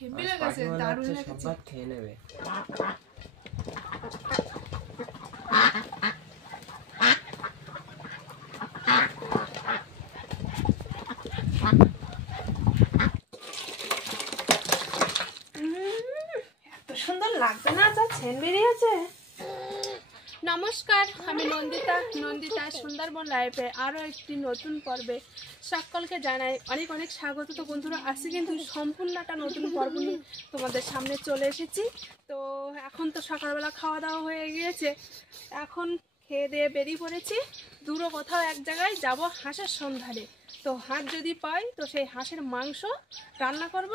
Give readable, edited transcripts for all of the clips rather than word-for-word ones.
Heavy লাগছে, দারুণ লাগছে। সব খেয়ে নেবে। এত সুন্দর লাগবে না, যা ছেন বেরিয়েছে। নমস্কার, আমি নন্দিতা সুন্দরবন লাইফে আরও একটি নতুন পর্বে সকলকে জানাই অনেক অনেক স্বাগত। তো বন্ধুরা, আজকে কিন্তু সম্পূর্ণ একটা নতুন পর্ব নিয়ে তোমাদের সামনে চলে এসেছি। তো এখন তো সকালবেলা খাওয়া দাওয়া হয়ে গিয়েছে, এখন খেয়ে দিয়ে বেরিয়ে পড়েছি। দূরও কোথাও এক জায়গায় যাব হাঁসের সন্ধানে। তো হাঁস যদি পাই তো সেই হাঁসের মাংস রান্না করব।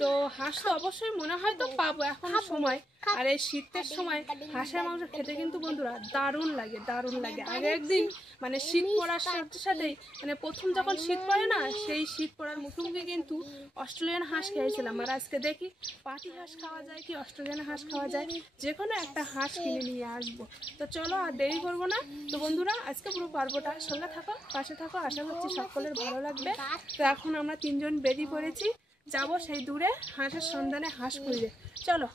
তো হাঁস তো অবশ্যই মনে হয় তো পাবো এখন সময়, আর এই শীতের সময় হাঁসের মাংস খেতে কিন্তু বন্ধুরা দারুণ লাগে। আগে একদিন মানে শীত পড়ার সাথে সাথেই মানে প্রথম যখন শীত পড়ে না, সেই শীত পড়ার মুখোমুখি কিন্তু অস্ট্রেলিয়ান হাঁস খেয়েছিলাম। আর আজকে দেখি পাতি হাঁস খাওয়া যায় কি অস্ট্রেলিয়ান হাঁস খাওয়া যায়, যে কোনো একটা হাঁস কিনে নিয়ে আসবো। তো চলো আর দেরি করবো না। তো বন্ধুরা, আজকে পুরো পর্বটা সঙ্গে থাকো, পাশে থাকো, আশা করছি সকলের ভালো লাগবে। তো এখন আমরা তিনজন বেরিয়ে পড়েছি, যাব সেই দূরে হাঁসের সন্ধানে, হাঁস খুঁজে। চলো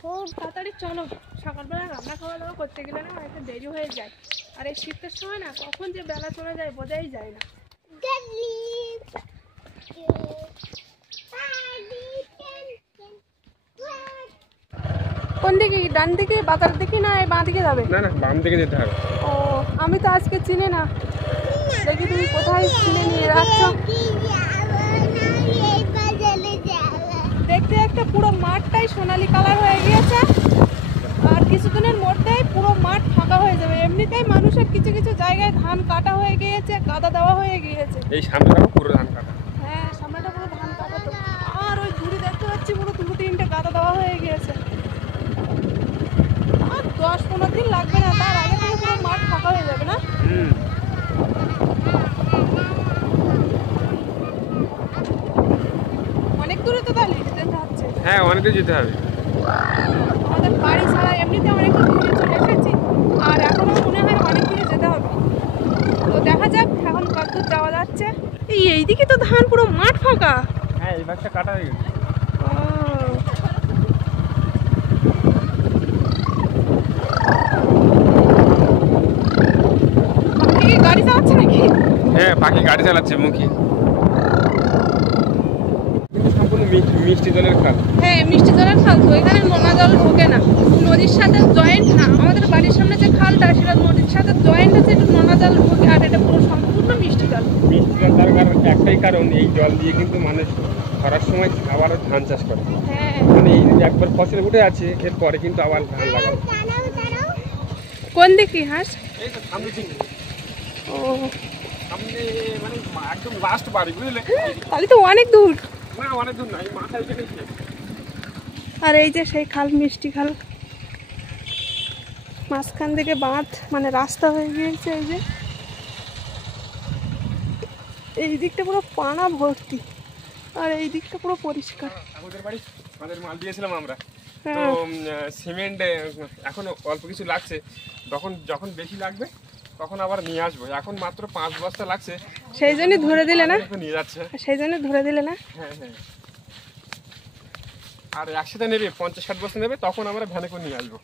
খুব তাড়াতাড়ি চলো, সকালবেলা রান্না খাওয়া দাওয়া করতে গেলে না একটা দেরি হয়ে যায়। আর এই শীতের সময় না কখন যে বেলা চলে যায় বোঝাই যায় না। কোন দিকে, ডান দিকে, বাজার দিকে না বাঁ দিকে যাবে? না না, বাম দিকে যেতে হবে। ও, আমি তো আজকে চিনি না, দেখি তুমি কোথায় চিনে নিয়ে যাচ্ছ। দেখতে দেখতে পুরো মাঠটাই সোনালী কালার হয়ে গিয়েছে, আর কিছুদিনের মধ্যেই পুরো মাঠ ফাঁকা হয়ে যাবে। এমনিতেই মানুষের কিছু কিছু জায়গায় ধান কাটা হয়ে গিয়েছে, কাদা দেওয়া হয়ে গিয়েছে। এই সামনেটাও পুরো ধান কাটা। হ্যাঁ, সামনেটা পুরো ধান কাটা। তো আর ওই দূরে দেখতে পাচ্ছি পুরো 2-3টে কাদা দেওয়া হয়ে গিয়েছে। আর 10-15 দিন লাগবে না, তার আগে থেকে পুরো মাঠ ফাঁকা হয়ে যাবে না? অনেক দূরে তো তাহলে যেতে হচ্ছে। হ্যাঁ, অনেক দূর যেতে হবে। আমাদের বাড়ি ছাড়া এমনিতে অনেক দূরে চলে এসেছি, আর এখনও মনে হয় অনেক দূরে যেতে হবে। তো দেখা যাক এখন কতদূর যাওয়া যাচ্ছে। এইদিকে তো ধান পুরো মাঠ ফাঁকা। হ্যাঁ, এই ভাগটা কাটা হয়ে গেছে। গাড়ি চালাচ্ছে নাকি? হ্যাঁ, পাখি গাড়ি চালাচ্ছে মুখে। সম্পূর্ণ মিষ্টি জলের খাল। হ্যাঁ, মিষ্টি জলের খাল। তো এখানে নোনা জল ঢোকে না, নদীর সাথে জয়েন্ট না। আমাদের বাড়ির সামনে যে খালটা সেটা নদীর সাথে জয়েন্ট আছে, একটু নোনা জল ঢোকে, আর এটা পুরো সম্পূর্ণ মিষ্টি জল। মিষ্টি জল তার কারণ একটাই কারণ, এই জল দিয়ে কিন্তু মানুষ খরার সময় আবার ধান চাষ করে। হ্যাঁ, মানে এই একবার ফসল উঠে আছে, এরপরে কিন্তু আবার ধান লাগায়। কোন দিকে হাঁস? এই তো সামনে দিকে। ও, সামনে মানে একদম লাস্ট বাড়ি, বুঝলে? তাহলে তো অনেক দূর। না, অনেক দূর নাই, মাথায় এখানে। আর এই যে সেই খাল, মিষ্টি খাল, মাঝখান থেকে বাঁধ মানে রাস্তা হয়ে গিয়েছে। এই যে এই দিকটা পুরো পানা ভর্তি, আর এই দিকটা পুরো পরিষ্কার। আমাদের বাড়ি আমাদের মাল দিয়েছিলাম আমরা, তো হ্যাঁ, সিমেন্ট এখনো অল্প কিছু লাগছে। যখন বেশি লাগবে তখন আবার নিয়ে আসবো। এখন মাত্র 5 বস্তা লাগছে, সেই জন্য ধরে দিলে না? নিয়ে যাচ্ছে। সেই জন্য ধরে দিলে না? হ্যাঁ হ্যাঁ, আর একসাথে নেবে 50-60 বস্তা নেবে, তখন আমরা ভ্যানে করে নিয়ে আসবো।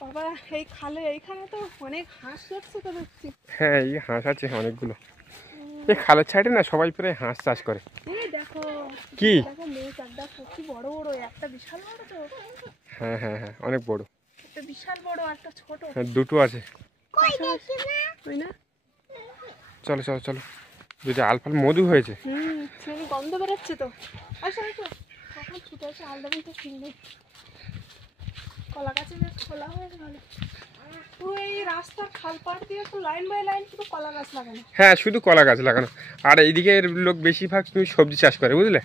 বাবা, এই খালে এইখানে তো অনেক হাঁস চড়ছে তো দেখছি। হ্যাঁ, এই হাঁস আছে অনেকগুলো। এই খালের সাইডে না সবাই প্রায় হাঁস চাষ করে। এই দেখো কি দেখো, মেয়েটা কি বড় বড়, একটা বিশাল বড় তো। হ্যাঁ হ্যাঁ হ্যাঁ, অনেক বড়। একটা বিশাল বড়, একটা ছোট। হ্যাঁ, দুটো আছে। তাই না? চলো চলো চলো, যদি আলফাল মধু হয়েছে। সেরকম গন্ধ বেরোচ্ছে তো। আসো আসো, কখন ছুটে আসে আলদাবি তো কিনবে। কলা গাছে বেশ খোলা হয়ে গেল পুরো। এই রাস্তার খাল পাড় দিয়ে তো লাইন বাই লাইন শুধু কলা গাছ লাগানো। হ্যাঁ, শুধু কলা গাছ লাগানো। আর এইদিকে লোক বেশিরভাগ তুমি সবজি চাষ করে, বুঝলে?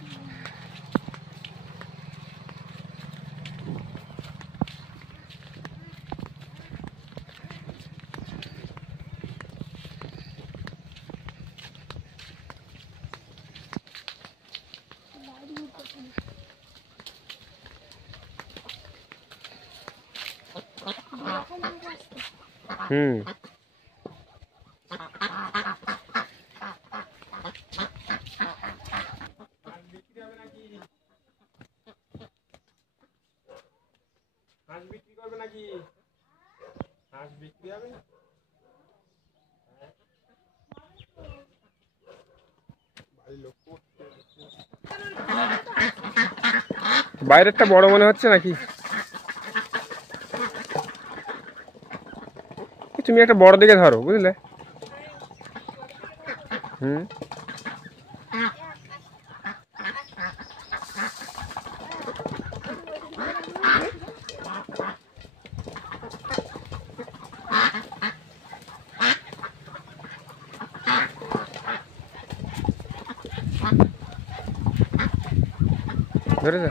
হুম, বাইরেরটা বড় মনে হচ্ছে নাকি? তুমি একটা বড় দিকে ধরো, বুঝলে? হুম। ধরে যা।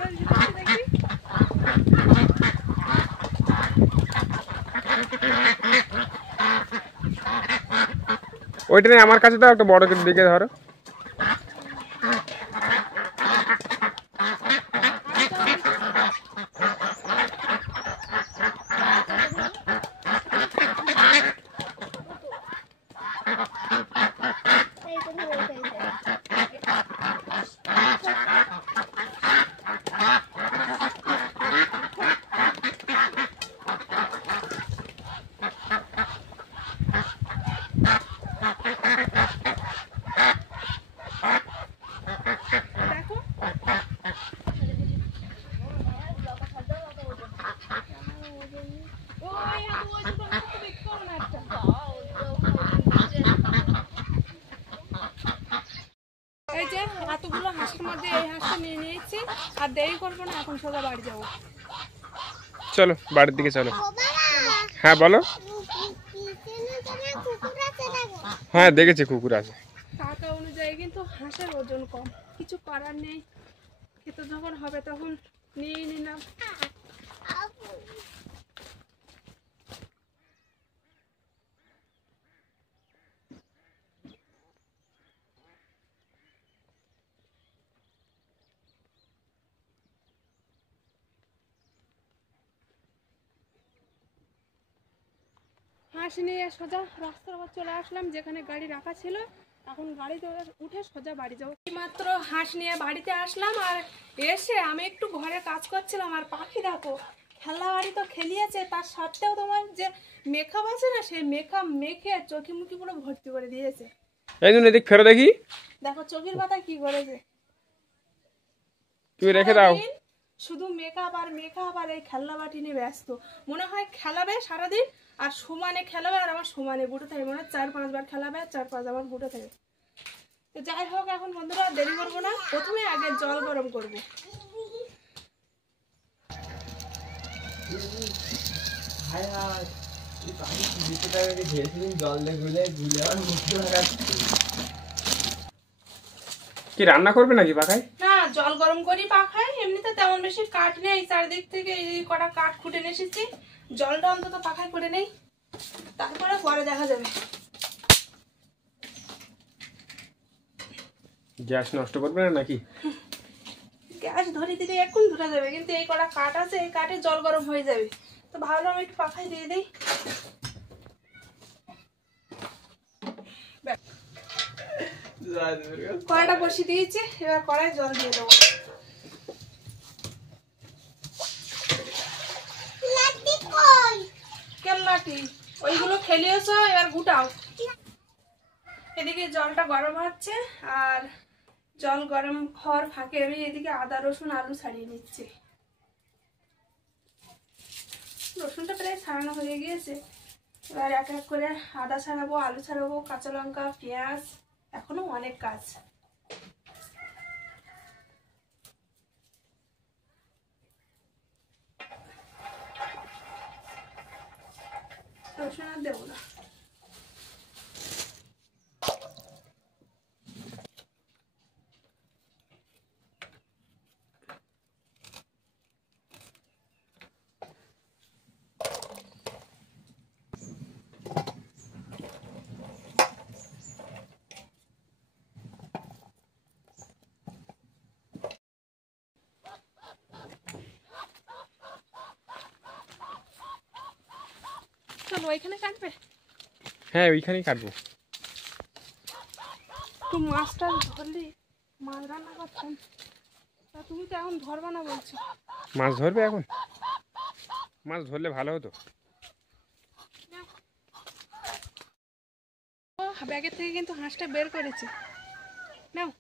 ওইটা নেই, আমার কাছে দাও, একটা বড় দিকে ধরো। এই যে এতগুলো হাঁসের মধ্যে এই হাঁসটা নিয়ে নিয়েছি, আর দেরি করবো না, এখন সোজা বাড়ি যাবো। চলো বাড়ির দিকে চলো। হ্যাঁ বলো। হ্যাঁ দেখেছি কুকুর আছে। টাকা অনুযায়ী কিন্তু হাঁসের ওজন কম, কিছু করার নেই। খেতে যখন হবে তখন নিয়ে নিলাম। হাঁস নিয়ে সোজা রাস্তার উপর চলে আসলাম, যেখানে গাড়ি রাখা ছিল। এখন গাড়িতে উঠে সোজা বাড়ি যাবো। মাত্র হাঁস নিয়ে বাড়িতে আসলাম, আর এসে আমি একটু ঘরে কাজ করছিলাম, আর পাখি দেখো খেলা বাড়ি তো খেলিয়েছে, তার সাথেও তোমার যে মেকআপ আছে না, সেই মেকআপ মেখে চোখে মুখে পুরো ভর্তি করে দিয়েছে। এই জন্য এদিক ফেরো দেখি। দেখো চোখের পাতা কি করেছে। তুমি রেখে দাও। শুধু মেকআপ আর মেকআপ আর এই খেলনা বাটি নিয়ে ব্যস্ত। মনে হয় খেলাবে সারাদিন, আর সমানে খেলাবে, আর আমার সমানে বুটে থাকে। মনে হয় 4-5 বার খেলাবে, আর 4-5 আমার বুটে থাকে। তো যাই হোক, এখন বন্ধুরা দেরি করবো না, প্রথমে আগে জল গরম করবো। কি রান্না করবে নাকি পাখায়? না, জল গরম করি পাখায়। এমনিতে তেমন বেশি কাঠ নেই, চারিদিক থেকে এই কটা কাঠ কুটে নিয়ে এসেছি। জলটা অন্তত পাখায় করে নেই, তারপরে পরে দেখা যাবে। গ্যাস নষ্ট করবে না নাকি? গ্যাস ধরে দিলে এখন ধরে যাবে, কিন্তু এই কটা কাঠ আছে, এই কাঠে জল গরম হয়ে যাবে। তো ভাবলাম একটু পাখায় দিয়ে দিই। কড়াইটা বসিয়ে দিয়েছি, এবার কড়াই জল দিয়ে দেবো। কেল্লাটি ওইগুলো খেলিয়েছ, এবার গুটাও। এদিকে জলটা গরম হচ্ছে, আর জল গরম হওয়ার ফাঁকে আমি এদিকে আদা রসুন আলু ছাড়িয়ে নিচ্ছি। রসুনটা প্রায় ছাড়ানো হয়ে গিয়েছে, এবার এক এক করে আদা ছাড়াবো, আলু ছাড়াবো, কাঁচা লঙ্কা, পেঁয়াজ, এখনো অনেক কাজ। রসুন আর দেবো না। চলো ওইখানে কাটবে। হ্যাঁ ওইখানেই কাটবো। তো মাছটা ধরলি, মাছ রান্না করতাম। তা তুমি তো এখন ধরবা না বলছো। মাছ ধরবে এখন? মাছ ধরলে ভালো হতো। ব্যাগের থেকে কিন্তু হাঁসটা বের করেছি। নাও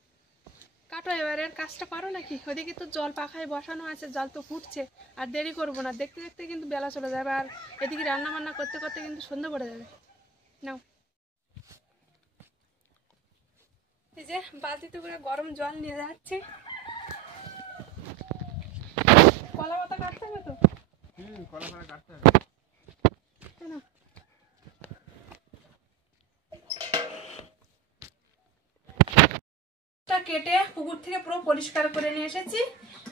কাটো, এবার এর কাজটা করো নাকি। ওদিকে তো জল পাখায় বসানো আছে, জল তো ফুটছে। আর দেরি করবো না, দেখতে দেখতে কিন্তু বেলা চলে যাবে। আর এদিকে রান্না বান্না করতে করতে কিন্তু সন্ধ্যা পড়ে যাবে। নাও, এই যে বালতিতে করে গরম জল নিয়ে যাচ্ছি। কলা পাতা কাটতে হবে তো? কলা পাতা কাটতে হবে। কেটে পুকুর থেকে পুরো পরিষ্কার করে নিয়ে এসেছি।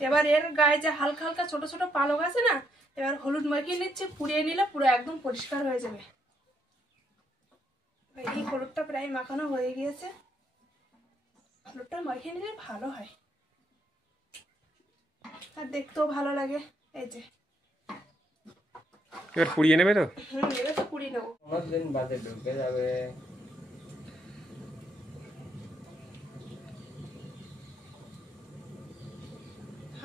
এবার এর গায়ে যে হালকা হালকা ছোট ছোট পালক আছে না, এবার হলুদ মাখিয়ে নিচ্ছে। পুড়িয়ে নিলে পুরো একদম পরিষ্কার হয়ে যাবে। এই হলুদটা প্রায় মাখানো হয়ে গিয়েছে। হলুদটা মাখিয়ে নিলে ভালো হয় আর দেখতেও ভালো লাগে। এই যে এবার পুড়িয়ে নেবে তো? এবার তো পুড়িয়ে নেবো। দিন বাদে ঢুকে যাবে।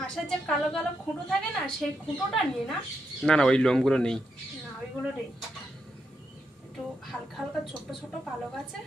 হাঁসের যে কালো কালো খুঁটো থাকে না, সেই খুঁটোটা নিয়ে না। না না, ওই লোমগুলো নেই। না, ওইগুলো নেই। একটু হালকা হালকা ছোট ছোট পালক আছে।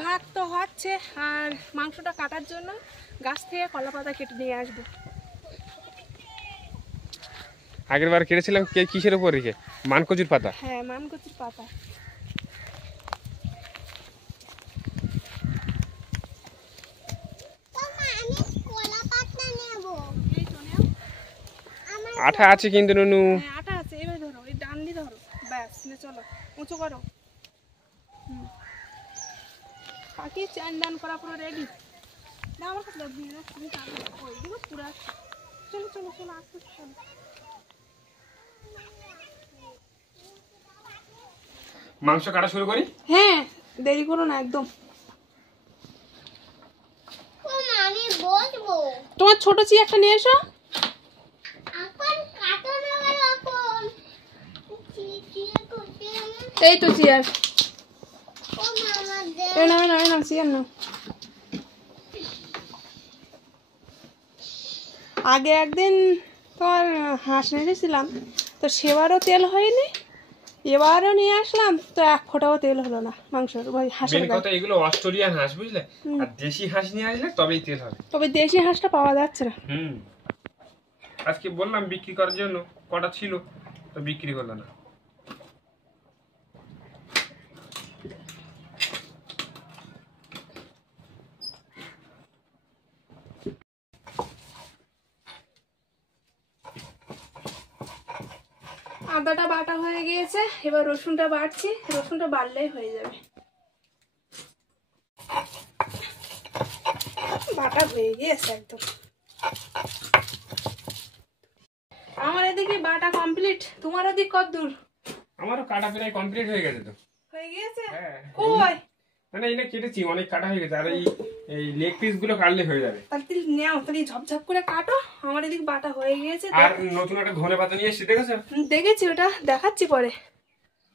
ভাত তো হচ্ছে, আর মাংসটা কাটার জন্য গাছ থেকে কলা পাতা কেটে নিয়ে আসবো। আগের বার কেটেছিলাম কিসের উপর রেখে? মানকচুর পাতা। হ্যাঁ, মানকচুর পাতা। আঠা আছে কিন্তু নুনু। হ্যাঁ, আটা আছে। এবার ধরো, এই ডান দিয়ে ধরো, ব্যাস। চলো উঁচু করো। পাখি চান ডান করা পুরো রেডি। না, আমার কাছে দিয়ে দাও, তুমি ওইদিকে পুরো আছে। চলো চলো চলো, আসতে চলো। মাংস কাটা শুরু করি? হ্যাঁ, দেরি করো না একদম। তোমার ছোট চি একটা নিয়ে এসো। এই তো চেয়ার। না চেয়ার না। আগে একদিন তোমার হাঁস এনেছিলাম, তো সেবারও তেল হয়নি। এবারও নিয়ে আসলাম, তো এক ফোঁটাও তেল হলো না মাংসের। হাঁসের কথা, এগুলো অস্ট্রেলিয়ান হাঁস, বুঝলে? আর দেশি হাঁস নিয়ে আসলে তবেই তেল হবে। তবে দেশি হাঁসটা পাওয়া যাচ্ছে না। আজকে বললাম বিক্রি করার জন্য, কটা ছিল তো বিক্রি হলো না। আদাটা বাটা হয়ে গিয়েছে, এবার রসুনটা বাটছি। রসুনটা বাড়লেই হয়ে যাবে। বাটা হয়ে গিয়েছে একদম। আমার এদিকে বাটা কমপ্লিট। তোমার ওদিক কত দূর? আমারও কাটা প্রায় কমপ্লিট হয়ে গেছে তো। হয়ে গিয়েছে? হ্যাঁ। কই? মানে এটা কেটেছি, অনেক কাটা হয়ে গেছে। আর এই লেগ পিস গুলো কাটলে হয়ে যাবে। তাহলে নাও, তাহলে ঝপঝপ করে কাটো। আমার এদিকে বাটা হয়ে গিয়েছে। আর নতুন একটা ধনে পাতা নিয়ে এসেছি, দেখেছো? দেখেছি, ওটা দেখাচ্ছি পরে।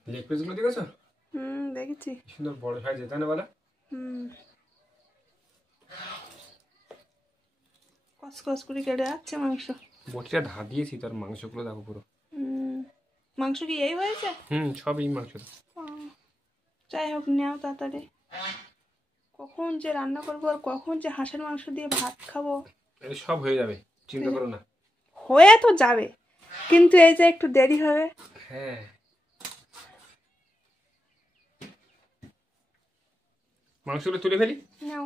লেগ পিস গুলো দেখেছো? দেখেছি। সুন্দর বড় সাইজ, তাই না বলো? কসকস করে কেটে যাচ্ছে মাংস। বটিটা ধা দিয়েছি, তার মাংসগুলো দেখো পুরো। মাংস কি এই হয়েছে? সব এই মাংস। যাই হোক, নেও তাড়াতাড়ি। কখন যে রান্না করবো আর কখন যে হাঁসের মাংস দিয়ে ভাত খাবো। সব হয়ে যাবে, চিন্তা করো না। হয়ে তো যাবে, কিন্তু এই যে একটু দেরি হবে। হ্যাঁ, মাংসগুলো তুলে ফেলি। নাও।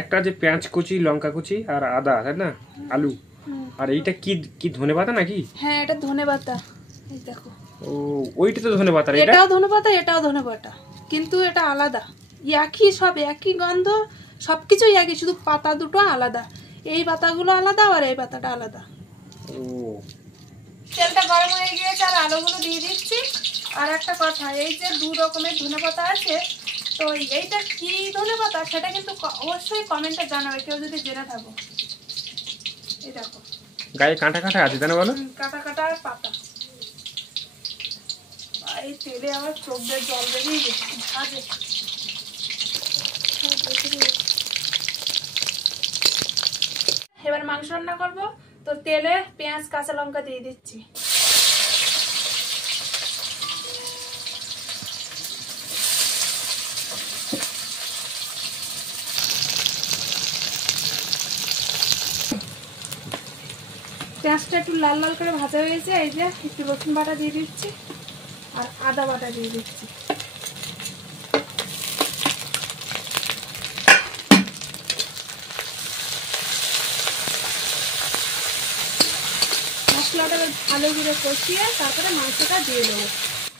একটা যে পেঁয়াজ কুচি, লঙ্কা কুচি আর আদা, তাই না? আলু। আর এইটা কি কি ধনেপাতা নাকি? হ্যাঁ, এটা ধনেপাতা। এই দেখো। ও, ওইটা তো ধনেপাতা। এটাও ধনেপাতা, এটাও ধনেপাতা, কিন্তু এটা আলাদা। একই, সব একই গন্ধ, সবকিছুই একই, শুধু পাতা দুটো আলাদা। এই পাতাগুলো আলাদা আর এই পাতাটা আলাদা। ও তেলটা গরম হয়ে গিয়েছে আর আলুগুলো দিয়ে দিচ্ছি। আর একটা কথা, এই যে 2 রকমের ধনেপাতা আছে, তো এইটা কি ধনেপাতা সেটা কিন্তু অবশ্যই কমেন্টে জানাবে কেউ যদি জেনে থাকো। এই দেখো গায়ে কাঁটা কাঁটা আছে তাই না বলো? কাটা কাটা আর পাতা। এই তেলে আমার চোখ দিয়ে জল বেরিয়ে গেছে ভাজে। এবার মাংস রান্না করবো, তো তেলে পেঁয়াজ কাঁচা লঙ্কা দিয়ে দিচ্ছি। পেঁয়াজটা একটু লাল লাল করে ভাজা হয়েছে, এই যে একটু রসুন বাটা দিয়ে দিচ্ছি আর আদা বাটা দিয়ে দিচ্ছি। মশলাটা ভালো করে কষিয়ে তারপরে মাংসটা দিয়ে দেবো।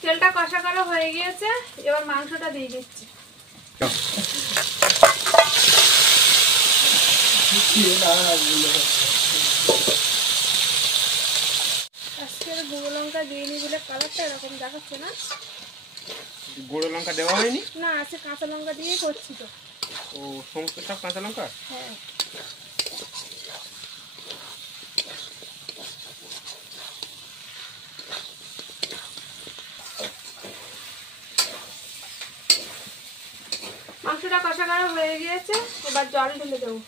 তেলটা কষা করা হয়ে গিয়েছে, এবার মাংসটা দিয়ে দিচ্ছি। আজকের গুঁড়ো লঙ্কা দিইনি বলে কালারটা এরকম দেখাচ্ছে না। গুঁড়ো লঙ্কা দেওয়া হয়নি? না, আছে কাঁচা লঙ্কা দিয়েই করছি তো। ও সমস্ত সব কাঁচা লঙ্কা? হ্যাঁ। মাংসটা কষা করা হয়ে গিয়েছে, এবার জল ঢেলে দেবো।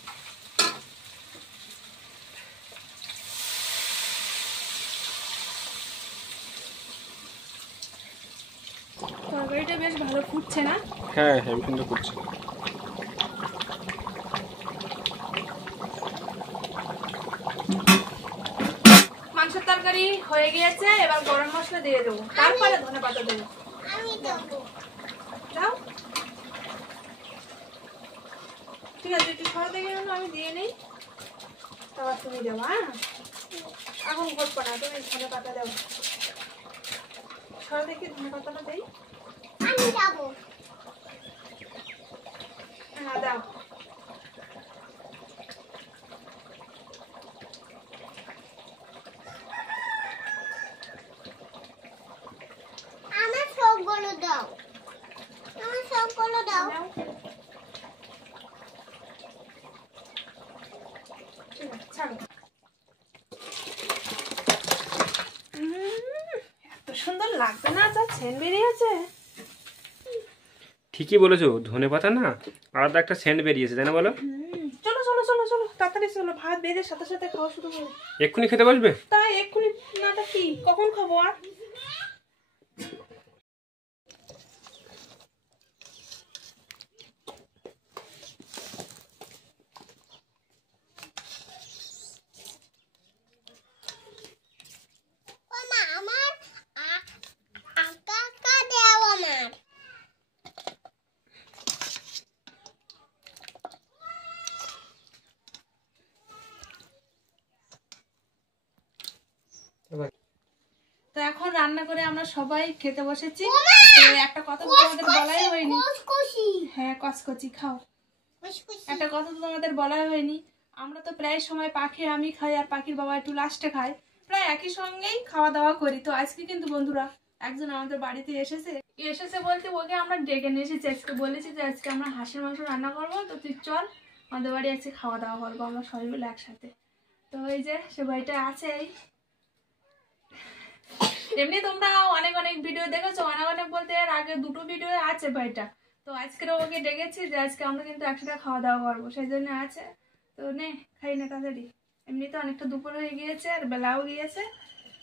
তরকারিটা বেশ ভালো ফুটছে না? হ্যাঁ হেভি সুন্দর করছে। মাংসের তরকারি হয়ে গিয়েছে, এবার গরম মশলা দিয়ে দেবো, তারপরে ধনেপাতা দেবো। দাও, ঠিক আছে, একটু সরা দেখে গেল আমি দিয়ে নিই, তারপর তুমি দেবো। হ্যাঁ, এখন ঘটবো না, তুমি ধনেপাতা দেবো। সরা দেখে ধনেপাতাটা দেই। হ্যাঁ দাও। দাও। ঠিক আছে, ছাড়ো। এত সুন্দর লাগবে না, যা ছেন বেরিয়েছে। ঠিকই বলেছো, ধনেপাতা না আলাদা একটা সেন্ট বেরিয়েছে তাই না বলো? চলো চলো চলো চলো, তাড়াতাড়ি চলো, ভাত বেড়ে সাথে সাথে খাওয়া শুরু করো। এক্ষুনি খেতে বসবে? তাই এক্ষুনি নাটা কি, কখন খাবো আর? তো এখন রান্না করে আমরা সবাই খেতে বসেছি। তো একটা কথা তো তোমাদের বলাই হয়নি। হ্যাঁ, কচকচি খাও। একটা কথা তো তোমাদের বলাই হয়নি, আমরা তো প্রায় সময় পাখি আমি খাই আর পাখির বাবা একটু লাস্টে খায়, প্রায় একই সঙ্গেই খাওয়া দাওয়া করি। তো আজকে কিন্তু বন্ধুরা একজন আমাদের বাড়িতে এসেছে বলতে ওকে আমরা ডেকে নিয়ে এসেছি। আজকে বলেছি যে আজকে আমরা হাঁসের মাংস রান্না করবো, তো তুই চল আমাদের বাড়ি আজকে খাওয়া দাওয়া করবো আমরা সবাই মিলে একসাথে। তো এই যে সে ভাইটা আছে। এমনি তোমরা অনেক অনেক ভিডিও দেখেছো, অনেক অনেক বলতে এর আগে 2টো ভিডিও আছে ভাইটা। তো আজকের ওকে ডেকেছি যে আজকে আমরা কিন্তু একসাথে খাওয়া দাওয়া করবো, সেই জন্য আছে। তো নে খাই না তাড়াতাড়ি, এমনিতে অনেকটা দুপুর হয়ে গিয়েছে আর বেলাও গিয়েছে,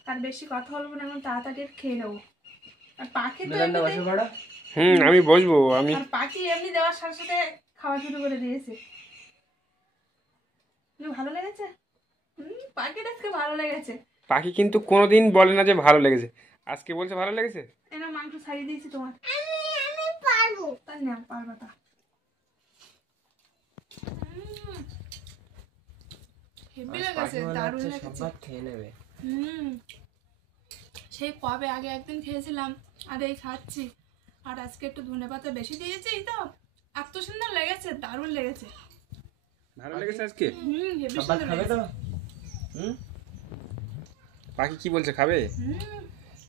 আর বেশি কথা বলবো না, এখন তাড়াতাড়ি খেয়ে নেবো। আর পাখি তো আমি বসবো। আর পাখি এমনি দেওয়ার সাথে সাথে খাওয়া শুরু করে দিয়েছে। ভালো লেগেছে? পাখিটা আজকে ভালো লেগেছে। পাখি কিন্তু কোনোদিন বলে না যে ভালো লেগেছে, আজকে বলছে ভালো লেগেছে। এনা মাংস ছাড়িয়ে দিয়েছি তোমার। আমি পারবো। তাই না, পারবা তা। হেভি লেগেছে, দারুণ লেগেছে। সব খেয়ে নেবে। সেই কবে আগে একদিন খেয়েছিলাম আর এই খাচ্ছি। আর আজকে একটু ধনেপাতা বেশি দিয়েছি, তো এত সুন্দর লেগেছে, দারুণ লেগেছে। ভালো লেগেছে আজকে? হেবি খাবার সুন্দর খাবে তো? লেগেছে। হুম? পাখি কি বলছে, খাবে? হুম